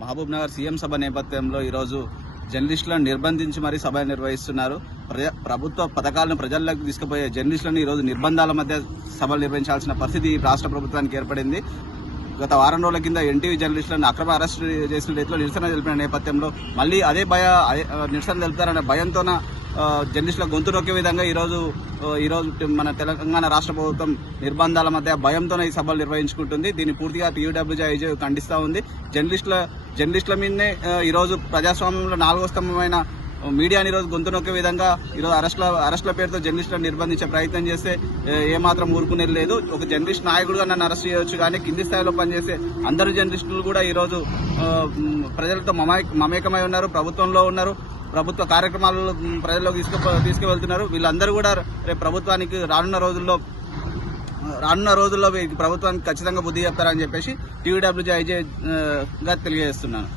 Mahabub Nagar CM సభ నేపథ్యంలో ఈరోజు జర్నలిస్టులను నిర్బంధించి మరీ సభ నిర్వహిస్తున్నారు. ప్రభుత్వ పథకాలను ప్రజల్లోకి తీసుకుపోయే జర్నలిస్టులను ఈరోజు నిర్బంధాల మధ్య సభలు నిర్వహించాల్సిన పరిస్థితి రాష్ట్ర ప్రభుత్వానికి ఏర్పడింది. గత వారం రోజుల కింద ఎన్టీవీ జర్నలిస్టులను అక్రమ అరెస్టు చేసిన రీతిలో నిరసన తెలిపిన నేపథ్యంలో మళ్ళీ అదే నిరసన తెలుపుతారనే భయంతోన జర్నలిస్టుల గొంతు నొక్కే విధంగా ఈరోజు మన తెలంగాణ రాష్ట్ర ప్రభుత్వం నిర్బంధాల మధ్య భయంతోనే ఈ సభలు నిర్వహించుకుంటుంది. దీన్ని పూర్తిగా టీయూడబ్ల్యూజే ఖండిస్తూ ఉంది. జర్నలిస్టుల మీదనే ఈరోజు ప్రజాస్వామ్యంలో 4వ స్తంభమైన మీడియాని ఈరోజు గొంతు నొక్కే విధంగా ఈరోజు అరెస్టుల పేరుతో జర్నలిస్టులను నిర్బంధించే ప్రయత్నం చేస్తే ఏమాత్రం ఊరుకునేది లేదు. ఒక జర్నలిస్ట్ నాయకుడుగా నన్ను అరెస్ట్ చేయవచ్చు, కానీ కింది స్థాయిలో పనిచేసే అందరు జర్నలిస్టులు కూడా ఈరోజు ప్రజలతో మమేకమై ఉన్నారు, ప్రభుత్వంలో ఉన్నారు, ప్రభుత్వ కార్యక్రమాలు ప్రజల్లోకి తీసుకువెళ్తున్నారు. వీళ్ళందరూ కూడా రేపు ప్రభుత్వానికి రానున్న రోజుల్లో ప్రభుత్వానికి ఖచ్చితంగా బుద్ధి చెప్తారని చెప్పేసి టీయూడబ్ల్యూజే గా తెలియజేస్తున్నాను.